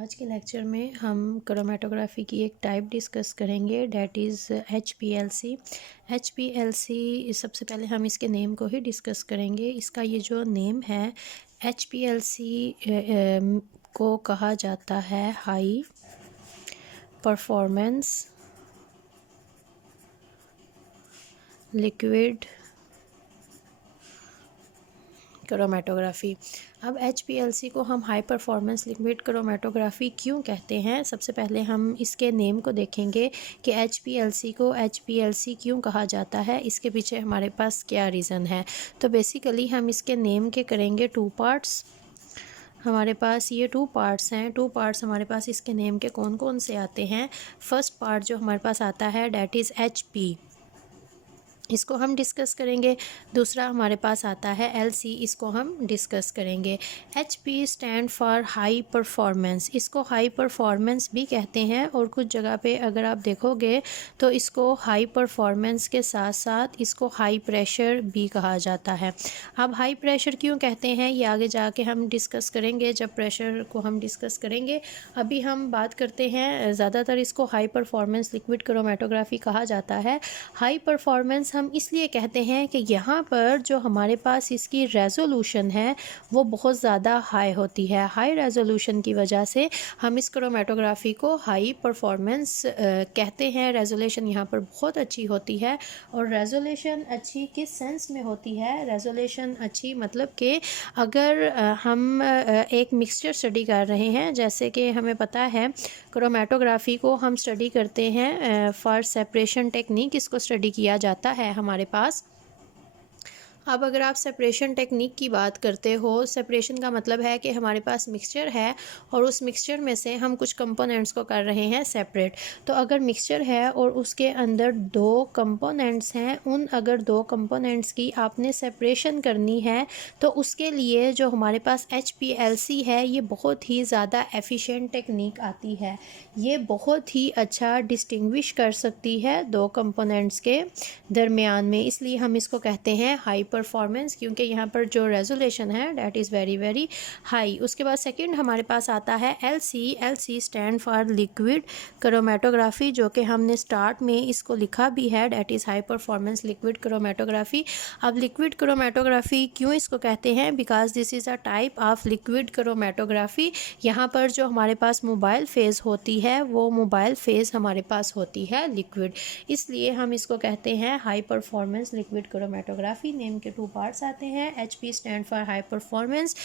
आज के लेक्चर में हम क्रोमेटोग्राफी की एक टाइप डिस्कस करेंगे, डैट इज़ HPLC। HPLC सबसे पहले हम इसके नेम को ही डिस्कस करेंगे। इसका ये जो नेम है HPLC को कहा जाता है हाई परफॉर्मेंस लिक्विड क्रोमेटोग्राफी। अब HPLC को हम हाई परफॉर्मेंस लिक्विड क्रोमेटोग्राफी क्यों कहते हैं, सबसे पहले हम इसके नेम को देखेंगे कि HPLC को HPLC क्यों कहा जाता है, इसके पीछे हमारे पास क्या रीज़न है। तो बेसिकली हम इसके नेम के करेंगे टू पार्ट्स। हमारे पास ये टू पार्ट्स हैं। टू पार्ट्स हमारे पास इसके नेम के कौन कौन से आते हैं। फर्स्ट पार्ट जो हमारे पास आता है डैट इज़ HP, इसको हम डिस्कस करेंगे। दूसरा हमारे पास आता है LC, इसको हम डिस्कस करेंगे। HP stand for high performance, इसको हाई परफॉर्मेंस भी कहते हैं और कुछ जगह पे अगर आप देखोगे तो इसको हाई परफॉर्मेंस के साथ साथ इसको हाई प्रेशर भी कहा जाता है। अब हाई प्रेशर क्यों कहते हैं ये आगे जाके हम डिस्कस करेंगे जब प्रेशर को हम डिस्कस करेंगे। अभी हम बात करते हैं, ज़्यादातर इसको हाई परफॉर्मेंस लिक्विड क्रोमेटोग्राफी कहा जाता है। हाई परफॉर्मेंस हम इसलिए कहते हैं कि यहाँ पर जो हमारे पास इसकी रेजोल्यूशन है वो बहुत ज़्यादा हाई होती है। हाई रेजोल्यूशन की वजह से हम इस क्रोमेटोग्राफी को हाई परफॉर्मेंस कहते हैं। रेजोल्यूशन यहाँ पर बहुत अच्छी होती है। और रेजोल्यूशन अच्छी किस सेंस में होती है, रेजोल्यूशन अच्छी मतलब कि अगर हम एक मिक्सचर स्टडी कर रहे हैं, जैसे कि हमें पता है क्रोमेटोग्राफी को हम स्टडी करते हैं फॉर सेपरेशन टेक्निक, इसको स्टडी किया जाता है हमारे पास। अब अगर आप सेपरेशन टेक्निक की बात करते हो, सेपरेशन का मतलब है कि हमारे पास मिक्सचर है और उस मिक्सचर में से हम कुछ कंपोनेंट्स को कर रहे हैं सेपरेट। तो अगर मिक्सचर है और उसके अंदर दो कंपोनेंट्स हैं, उन अगर दो कंपोनेंट्स की आपने सेपरेशन करनी है तो उसके लिए जो हमारे पास HPLC है ये बहुत ही ज़्यादा एफिशिएंट टेक्निक आती है। ये बहुत ही अच्छा डिस्टिंग्विश कर सकती है दो कंपोनेंट्स के दरमियान में, इसलिए हम इसको कहते हैं हाई परफॉर्मेंस, क्योंकि यहाँ पर जो रेजोल्यूशन है that is very very high. उसके बाद सेकंड हमारे पास आता है LC। LC stand for liquid chromatography, जो कि हमने स्टार्ट में इसको लिखा भी है, that is high performance liquid chromatography. अब लिक्विड क्रोमेटोग्राफी क्यों इसको कहते हैं, because this is a type of liquid chromatography. यहाँ पर जो हमारे पास मोबाइल फेज़ होती है वो मोबाइल फेज़ हमारे पास होती है लिक्विड, इसलिए हम इसको कहते हैं high performance liquid chromatography. Name के टू पार्ट्स आते हैं। HP stand for high performance.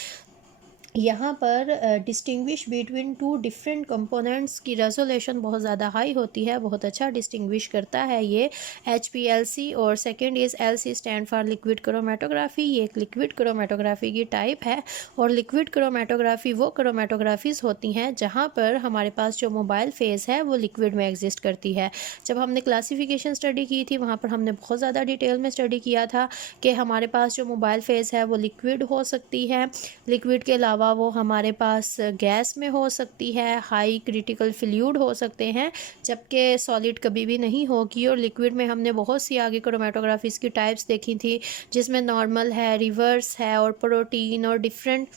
यहाँ पर distinguish between two different components की रेजोल्यूशन बहुत ज़्यादा हाई होती है, बहुत अच्छा डिस्टिंग्विश करता है ये HPLC। और second is LC stand for liquid chromatography. ये एक लिक्विड क्रोमेटोग्राफी की टाइप है और लिक्विड क्रोमेटोग्राफी वो क्रोमेटोग्राफीज़ होती हैं जहाँ पर हमारे पास जो मोबाइल फेज़ है वो लिक्विड में एग्जिस्ट करती है। जब हमने क्लासिफिकेशन स्टडी की थी वहाँ पर हमने बहुत ज़्यादा डिटेल में स्टडी किया था कि हमारे पास जो मोबाइल फेज़ है वो लिक्विड हो सकती है, लिक्विड के अलावा वो हमारे पास गैस में हो सकती है, हाई क्रिटिकल फ्लूइड हो सकते हैं, जबकि सॉलिड कभी भी नहीं होगी। और लिक्विड में हमने बहुत सी आगे क्रोमेटोग्राफीज़ की टाइप्स देखी थी, जिसमें नॉर्मल है, रिवर्स है और प्रोटीन और डिफरेंट।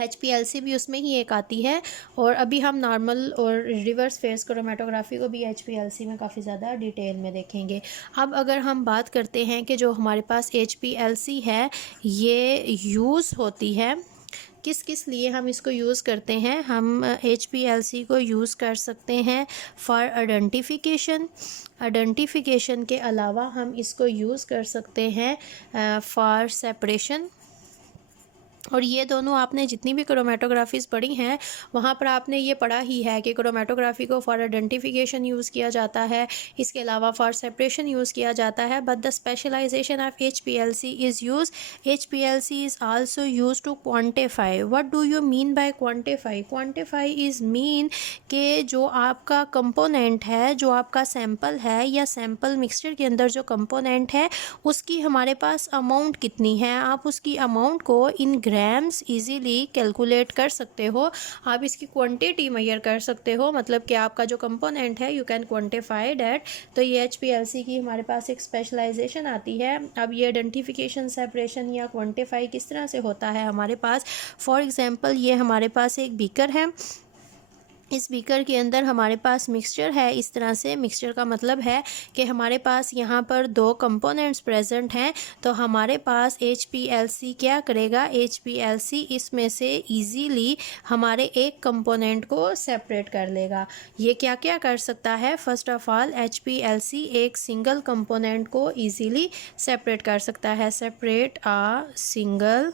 HPLC भी उसमें ही एक आती है। और अभी हम नॉर्मल और रिवर्स फेस क्रोमेटोग्राफी को भी HPLC में काफ़ी ज़्यादा डिटेल में देखेंगे। अब अगर हम बात करते हैं कि जो हमारे पास HPLC है ये यूज़ होती है किस किस लिए, हम इसको यूज़ करते हैं। हम HPLC को यूज़ कर सकते हैं फॉर आइडेंटिफिकेशन। आइडेंटिफिकेशन के अलावा हम इसको यूज़ कर सकते हैं फॉर सेपरेशन। और ये दोनों आपने जितनी भी क्रोमेटोग्राफीज़ पढ़ी हैं वहाँ पर आपने ये पढ़ा ही है कि क्रोमेटोग्राफी को फॉर आइडेंटिफिकेशन यूज़ किया जाता है, इसके अलावा फॉर सेपरेशन यूज़ किया जाता है। But the specialization of HPLC is use, HPLC is also use to quantify. What do you mean by quantify? Quantify is mean कि जो आपका कंपोनेंट है, जो आपका सैंपल है या सैंपल मिक्सचर के अंदर जो कंपोनेंट है उसकी हमारे पास अमाउंट कितनी है, आप उसकी अमाउंट को इन ग्राम्स इजीली कैलकुलेट कर सकते हो, आप इसकी क्वांटिटी मेजर कर सकते हो, मतलब कि आपका जो कंपोनेंट है यू कैन क्वांटिफाई डैट। तो ये HPLC की हमारे पास एक स्पेशलाइजेशन आती है। अब ये आइडेंटिफिकेशन, सेपरेशन या क्वांटिफाई किस तरह से होता है हमारे पास, फॉर एग्जांपल ये हमारे पास एक बीकर है इस बीकर के अंदर हमारे पास मिक्सचर है। इस तरह से मिक्सचर का मतलब है कि हमारे पास यहाँ पर दो कंपोनेंट्स प्रेजेंट हैं, तो हमारे पास HPLC क्या करेगा, HPLC इसमें से इजीली हमारे एक कंपोनेंट को सेपरेट कर लेगा। ये क्या क्या कर सकता है, फर्स्ट ऑफ ऑल HPLC एक सिंगल कंपोनेंट को इजीली सेपरेट कर सकता है, सेपरेट अ सिंगल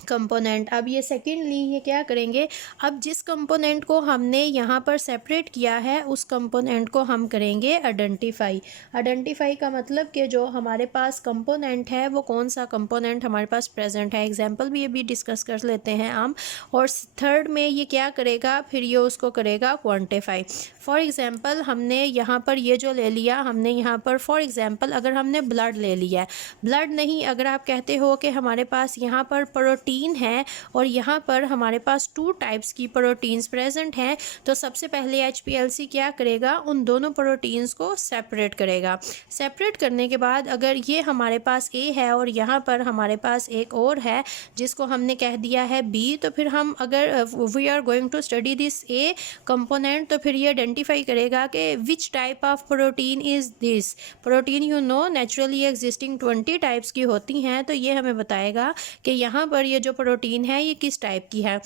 कंपोनेंट। अब ये सेकेंडली ये क्या करेंगे, अब जिस कंपोनेंट को हमने यहाँ पर सेपरेट किया है उस कंपोनेंट को हम करेंगे आइडेंटिफाई। आइडेंटिफाई का मतलब कि जो हमारे पास कंपोनेंट है वो कौन सा कंपोनेंट हमारे पास प्रेजेंट है। एग्जांपल भी ये भी डिस्कस कर लेते हैं हम। और थर्ड में ये क्या करेगा, फिर ये उसको करेगा क्वान्टिफाई। फॉर एग्जांपल हमने यहाँ पर ये जो ले लिया, हमने यहाँ पर फॉर एग्जांपल अगर हमने ब्लड ले लिया है, ब्लड नहीं, अगर आप कहते हो कि हमारे पास यहाँ पर प्रोटीन है और यहाँ पर हमारे पास 2 टाइप्स की प्रोटीन्स प्रेजेंट हैं, तो सबसे पहले HPLC क्या करेगा, उन दोनों प्रोटीन्स को सेपरेट करेगा। सेपरेट करने के बाद अगर ये हमारे पास A है और यहाँ पर हमारे पास एक और है जिसको हमने कह दिया है B, तो फिर हम अगर we are going to study this A component, तो फिर ये आइडेंटिफाई करेगा कि which type of protein is this protein. You know naturally existing 20 types की होती हैं, तो ये हमें बताएगा कि यहाँ पर ये जो प्रोटीन है ये किस टाइप की है।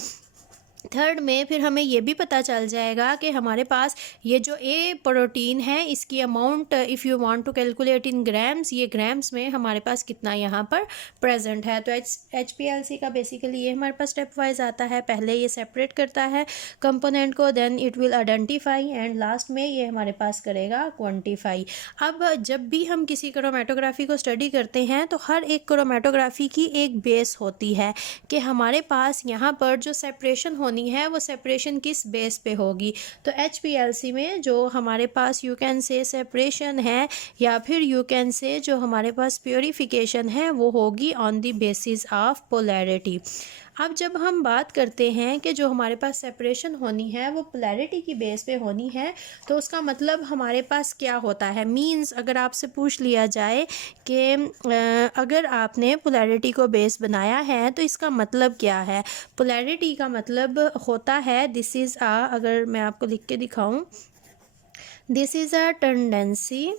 थर्ड में फिर हमें ये भी पता चल जाएगा कि हमारे पास ये जो ए प्रोटीन है इसकी amount if you want to calculate in grams, ये ग्राम्स में हमारे पास कितना यहाँ पर प्रेजेंट है। तो HPLC का बेसिकली ये हमारे पास स्टेप वाइज आता है। पहले ये सेपरेट करता है कंपोनेंट को, then it will identify and last में ये हमारे पास करेगा क्वान्टिफाई। अब जब भी हम किसी क्रोमेटोग्राफी को स्टडी करते हैं तो हर एक क्रोमेटोग्राफी की एक बेस होती है कि हमारे पास यहाँ पर जो सेपरेशन होनी है वो सेपरेशन किस बेस पे होगी। तो HPLC में जो हमारे पास यू कैन से सेपरेशन है या फिर यू कैन से जो हमारे पास प्योरीफिकेशन है वो होगी on the basis of polarity. अब जब हम बात करते हैं कि जो हमारे पास सेपरेशन होनी है वो पोलैरिटी की बेस पे होनी है, तो उसका मतलब हमारे पास क्या होता है, मींस अगर आपसे पूछ लिया जाए कि अगर आपने पोलैरिटी को बेस बनाया है तो इसका मतलब क्या है। पोलैरिटी का मतलब होता है दिस इज़ अगर मैं आपको लिख के दिखाऊं, this is a tendency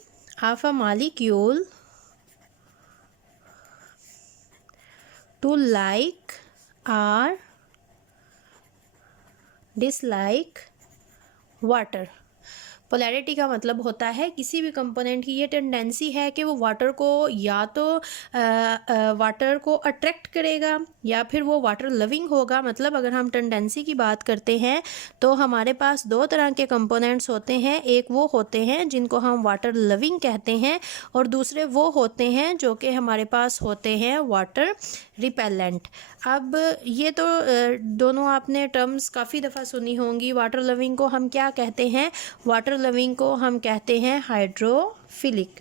of a molecule to like or dislike water। Polarity का मतलब होता है किसी भी कंपोनेंट की ये टेंडेंसी है कि वो वाटर को या तो वाटर को अट्रैक्ट करेगा या फिर वो वाटर लविंग होगा। मतलब अगर हम टेंडेंसी की बात करते हैं तो हमारे पास 2 तरह के कंपोनेंट्स होते हैं, एक वो होते हैं जिनको हम वाटर लविंग कहते हैं और दूसरे वो होते हैं जो कि हमारे पास होते हैं वाटर रिपेलेंट। अब ये तो दोनों आपने टर्म्स काफ़ी दफ़ा सुनी होंगी। वाटर लविंग को हम क्या कहते हैं, वाटर लविंग को हम कहते हैं हाइड्रोफिलिक,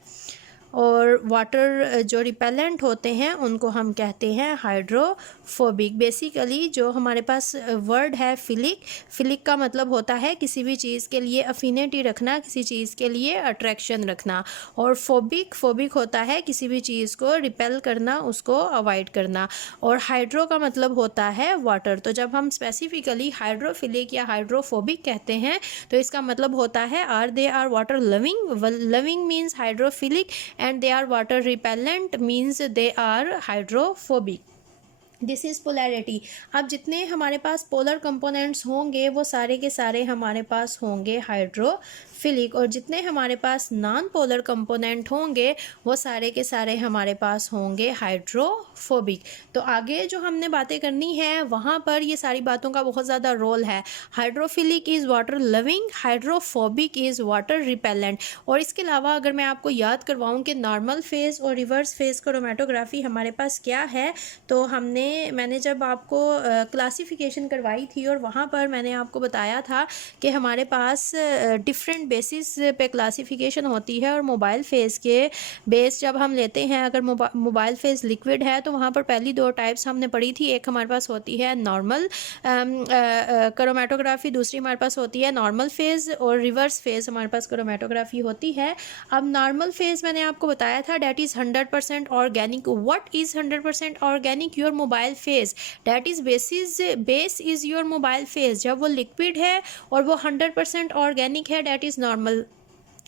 और वाटर जो रिपेलेंट होते हैं उनको हम कहते हैं हाइड्रोफोबिक। बेसिकली जो हमारे पास वर्ड है फिलिक, फिलिक का मतलब होता है किसी भी चीज़ के लिए अफिनिटी रखना, किसी चीज़ के लिए अट्रैक्शन रखना, और फोबिक, फोबिक होता है किसी भी चीज़ को रिपेल करना, उसको अवॉइड करना, और हाइड्रो का मतलब होता है वाटर। तो जब हम स्पेसिफिकली हाइड्रोफिलिक या हाइड्रोफोबिक कहते हैं तो इसका मतलब होता है they are water loving, loving means hydrophilic and they are water repellent means they are hydrophobic। This is polarity. अब जितने हमारे पास पोलर कंपोनेंट्स होंगे वो सारे के सारे हमारे पास होंगे हाइड्रोफिलिक, और जितने हमारे पास नॉन पोलर कंपोनेंट होंगे वो सारे के सारे हमारे पास होंगे हाइड्रोफोबिक। तो आगे जो हमने बातें करनी है वहाँ पर ये सारी बातों का बहुत ज़्यादा रोल है। Hydrophilic is water loving, hydrophobic is water repellent. और इसके अलावा अगर मैं आपको याद करवाऊँ कि नॉर्मल फेज़ और रिवर्स फेज़ क्रोमेटोग्राफी हमारे पास क्या है, तो मैंने जब आपको क्लासिफिकेशन करवाई थी और वहाँ पर मैंने आपको बताया था कि हमारे पास डिफरेंट बेसिस पे क्लासिफिकेशन होती है, और मोबाइल फेज़ के बेस जब हम लेते हैं, अगर मोबाइल फेज़ लिक्विड है तो वहाँ पर पहली 2 टाइप्स हमने पढ़ी थी। एक हमारे पास होती है नॉर्मल क्रोमेटोग्राफी, दूसरी हमारे पास होती है नॉर्मल फेज़, और रिवर्स फेज़ हमारे पास क्रोमेटोग्राफी होती है। अब नॉर्मल फेज़ मैंने आपको बताया था that is 100% organic. What is 100% organic? Your mobile mobile phase, that is base is your mobile phase. जब वो लिक्विड है और वो 100% ऑर्गेनिक है, that is normal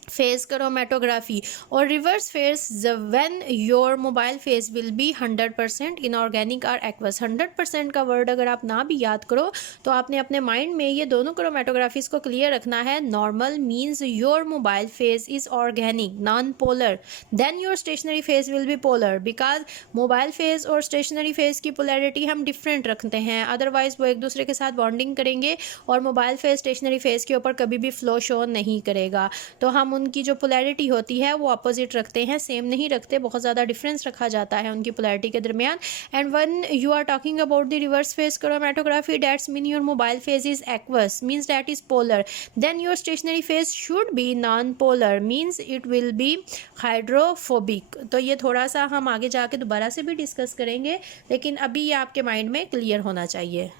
phase chromatography. और reverse phase when your mobile phase will be 100% inorganic और aqueous. 100% का word अगर आप ना भी याद करो तो आपने अपने माइंड में ये दोनों क्रोमेटोग्राफीज को क्लियर रखना है। Normal means your mobile phase is organic non polar, then your stationary phase will be polar, because mobile phase और स्टेशनरी फेज की पोलैरिटी हम डिफरेंट रखते हैं, अदरवाइज वो एक दूसरे के साथ बॉन्डिंग करेंगे और मोबाइल फेज स्टेशनरी फेज के ऊपर कभी भी फ्लो शो नहीं करेगा। तो हम उनकी जो पोलैरिटी होती है वो अपोजिट रखते हैं, सेम नहीं रखते, बहुत ज़्यादा डिफरेंस रखा जाता है उनकी पोलैरिटी के दरमियान। And when you are talking about the reverse phase chromatography, that's mean your mobile phase is aqueous, means that is polar, then your stationary phase should be non polar, means it will be hydrophobic. तो ये थोड़ा सा हम आगे जाके दोबारा से भी डिस्कस करेंगे, लेकिन अभी ये आपके माइंड में क्लियर होना चाहिए।